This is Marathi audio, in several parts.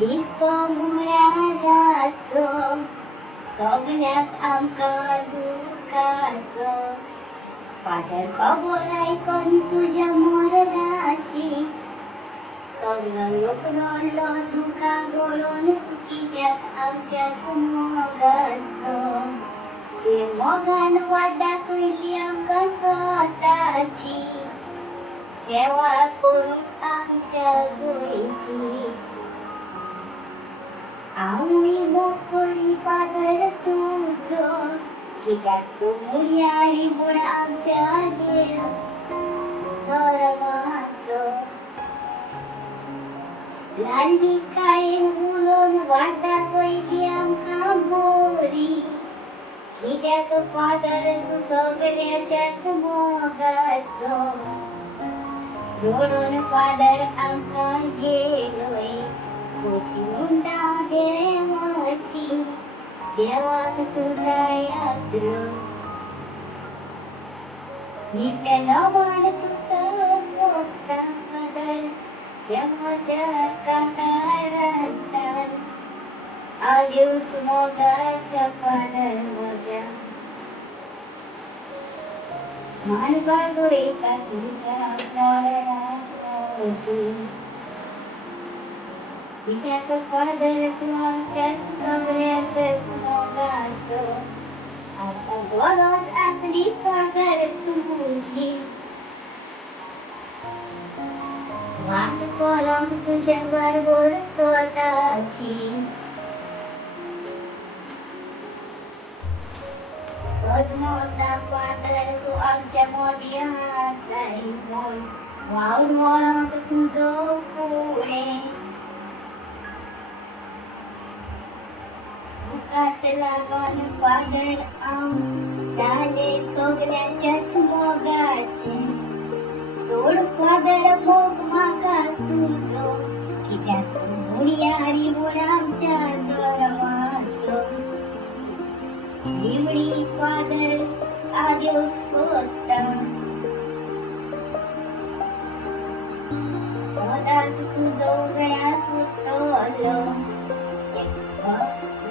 दिसतो मुरादाचो सगळ्यात आमकां दुखाचो फादर खबर आयकून तुज्या मोरदाची सगळो लोक रडलो तुका गळून कित्याक आमच्याच मोगाचो ते मोगान वाडा कयली आमकां स्वताची सेवा करूंक आमच्या गोंयची आमी मोकळी फादर तुजो कित्याक तूं मुर्यारी म्हूण आमच्या देव धर्माचो लाडली कायेन उलोवन वाडा पयली आमकां बरी कित्याक फादर तूं सगळ्याच्याच मोगाचो रडून फादर आमकां गेलोय खोशी मुंडा देवाची देवाक तूं जाय आसलो निट्टेलो म्हण तुका पोटा फादर देवाच्या कांतारांतल्यान आदिवस मोगाच्या फादर म्हज्या मानवागोयता तुज्या चरणांची कित्याक फादर तूं आमच्याच सगळ्याचच मोगाचो आमकां गरज आसली फादर तुजी वाट पळोवंक तुज्या बरोबर स्वताची सजमोता फादर तूं आमच्या मदीं आसाय म्हूण वावर व्हरोंक तुजो फुडें तुकाच लागून फादर हांव जाले सगळ्याच्याच मोगाचे सोड फादर मोग म्हाका तुजो कित्याक तूं मुर्यारी म्हूण आमच्या धर्माचो निवडी फादर आदिवस कोत्ता सदांच तुजो उगडास उरतलो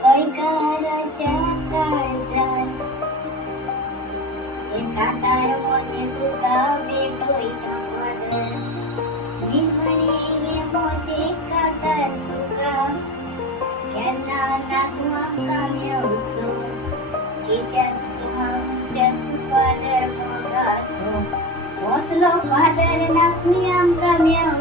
गोंयकाराच्या काळजान कांतार मोचे तुका भेटोयता फादर निमणे हे मोचे कांतार तुका केन्ना ना तूं आमकां मेवचो कित्याक तूं आमच्याच फादर मोगाचो असलो फादर नाकमी आमकां मेव